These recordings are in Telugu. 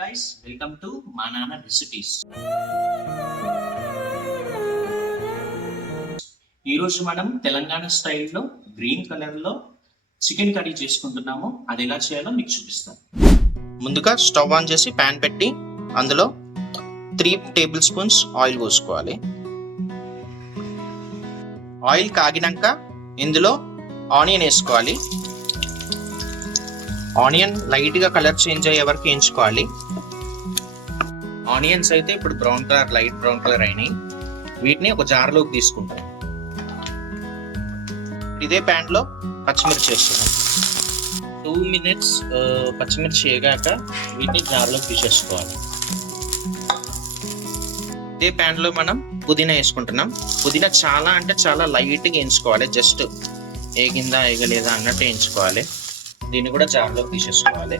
guys, welcome to మా నాన్న రెసిపీస్. ఈరోజు మనం తెలంగాణ స్టైల్లో గ్రీన్ కలర్లో చికెన్ కర్రీ చేసుకుంటున్నాము. అది ఎలా చేయాలో మీకు చూపిస్తాను. ముందుగా స్టవ్ ఆన్ చేసి ప్యాన్ పెట్టి అందులో 3 టేబుల్ స్పూన్స్ ఆయిల్ పోసుకోవాలి. ఆయిల్ కాగినాక ఇందులో ఆనియన్ వేసుకోవాలి. ఆనియన్ లైట్గా కలర్ చేంజ్ అయ్యే వరకు వేయించుకోవాలి. ఆనియన్స్ అయితే ఇప్పుడు brown colour, light brown colour అయినాయి. వీటిని ఒక జార్లోకి తీసుకుంటాం. ఇదే ప్యాన్ లో పచ్చిమిర్చి వేస్తున్నాం. 2 minutes పచ్చిమిర్చి వేగాక వీటిని జార్లోకి తీసేసుకోవాలి. ఇదే ప్యాన్ లో మనం పుదీనా వేసుకుంటున్నాం. పుదీనా చాలా అంటే చాలా లైట్గా వేయించుకోవాలి. జస్ట్ ఏగిందా ఏగలేదా అన్నట్టు వేయించుకోవాలి. దీన్ని కూడా జార్లోకి తీసేసుకోవాలి.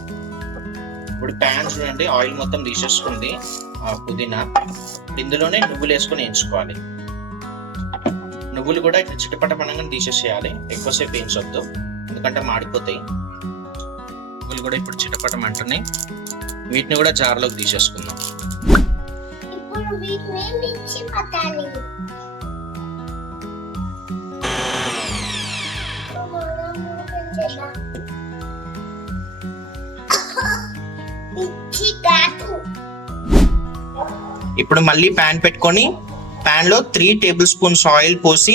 ఇప్పుడు ప్యాన్ చూడండి, ఆయిల్ మొత్తం తీసేసుకుంది పుదీనా. ఇందులోనే నువ్వులు వేసుకొని వేయించుకోవాలి. నువ్వులు కూడా ఇట్లా చిటపటపనంగా తీసేసేయాలి. ఎక్కువసేపు వేయించొద్దు, ఎందుకంటే మాడిపోతాయి. నువ్వులు కూడా ఇప్పుడు చిటపటం అంటున్నాయి. వీటిని కూడా జార్లోకి తీసేసుకుందాం. ఇప్పుడు మళ్ళీ ప్యాన్ పెట్టుకొని ప్యాన్ లో 3 టేబుల్ స్పూన్స్ ఆయిల్ పోసి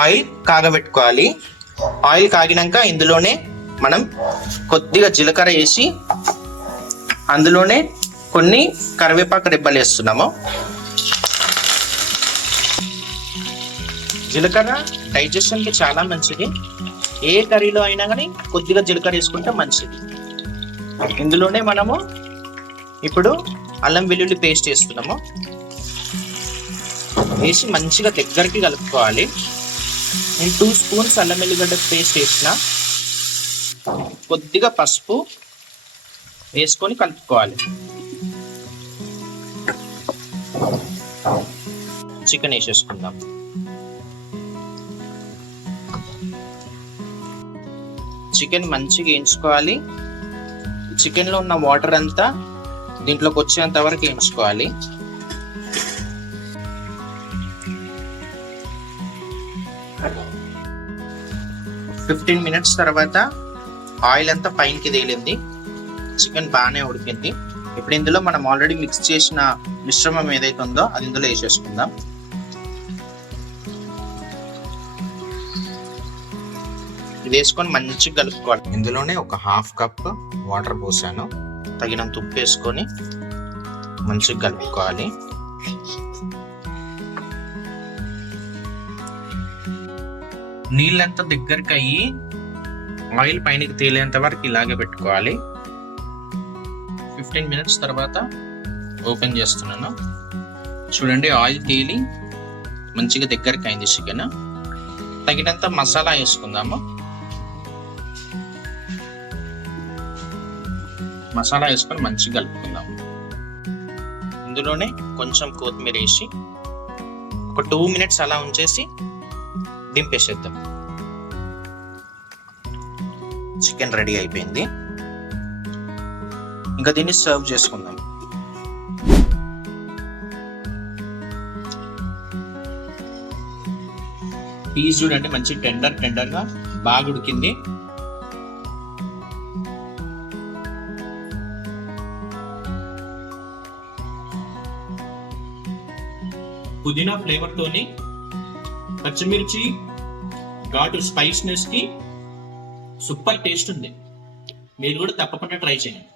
ఆయిల్ కాగబెట్టుకోవాలి. ఆయిల్ కాగినాక ఇందులోనే మనం కొద్దిగా జీలకర్ర వేసి అందులోనే కొన్ని కరివేపాకు రెబ్బలు వేస్తున్నాము. జీలకర్ర డైజెషన్ కి చాలా మంచిది. ఏ కర్రీలో అయినా కానీ కొద్దిగా జీలకర్ర వేసుకుంటే మంచిది. ఇందులోనే మనము ఇప్పుడు అల్లం వెల్లుల్లి పేస్ట్ వేస్తున్నాము. వేసి మంచిగా దగ్గరికి కలుపుకోవాలి. నేను 2 స్పూన్స్ అల్లం వెల్లిగడ్డ పేస్ట్ వేసిన, కొద్దిగా పసుపు వేసుకొని కలుపుకోవాలి. చికెన్ వేసేసుకుందాం. చికెన్ మంచిగా వేయించుకోవాలి. చికెన్ లో ఉన్న వాటర్ అంతా దీంట్లోకి వచ్చేంత వరకు వేయించుకోవాలి. ఫిఫ్టీన్ మినిట్స్ తర్వాత ఆయిల్ అంతా పైనకి తేలింది. చికెన్ బాగానే ఉడికింది. ఇప్పుడు ఇందులో మనం ఆల్రెడీ మిక్స్ చేసిన మిశ్రమం ఏదైతే ఉందో అది ఇందులో వేసేసుకుందాం. ఇది వేసుకొని మంచిగా కలుపుకోవాలి. ఇందులోనే ఒక 1/2 కప్ వాటర్ పోసాను. తగినంత ఉప్పు వేసుకొని మంచిగా కలుపుకోవాలి. నీళ్ళంతా దగ్గరికి అయ్యి ఆయిల్ పైనకి తేలేంత వరకు ఇలాగే పెట్టుకోవాలి. 15 మినిట్స్ తర్వాత ఓపెన్ చేస్తున్నాను. చూడండి, ఆయిల్ తేలి మంచిగా దగ్గరికి అయింది చికెన్. తగినంత మసాలా వేసుకుందాము. మసాలా వేసుకొని మంచిగా కలుపుకుందాం. ఇందులోనే కొంచెం కొత్తిమీర వేసి ఒక 2 మినిట్స్ అలా ఉంచేసి దింపేసేద్దాం. చికెన్ రెడీ అయిపోయింది. ఇంకా దీన్ని సర్వ్ చేసుకుందాం. పీస్ చూడండి, మంచి టెండర్గా బాగా ఉడికింది. పుదీనా ఫ్లేవర్ తోని పచ్చిమిర్చి ఘాటు స్పైస్నెస్ కి సూపర్ టేస్ట్ ఉంది. మీరు కూడా తప్పకుండా ట్రై చేయండి.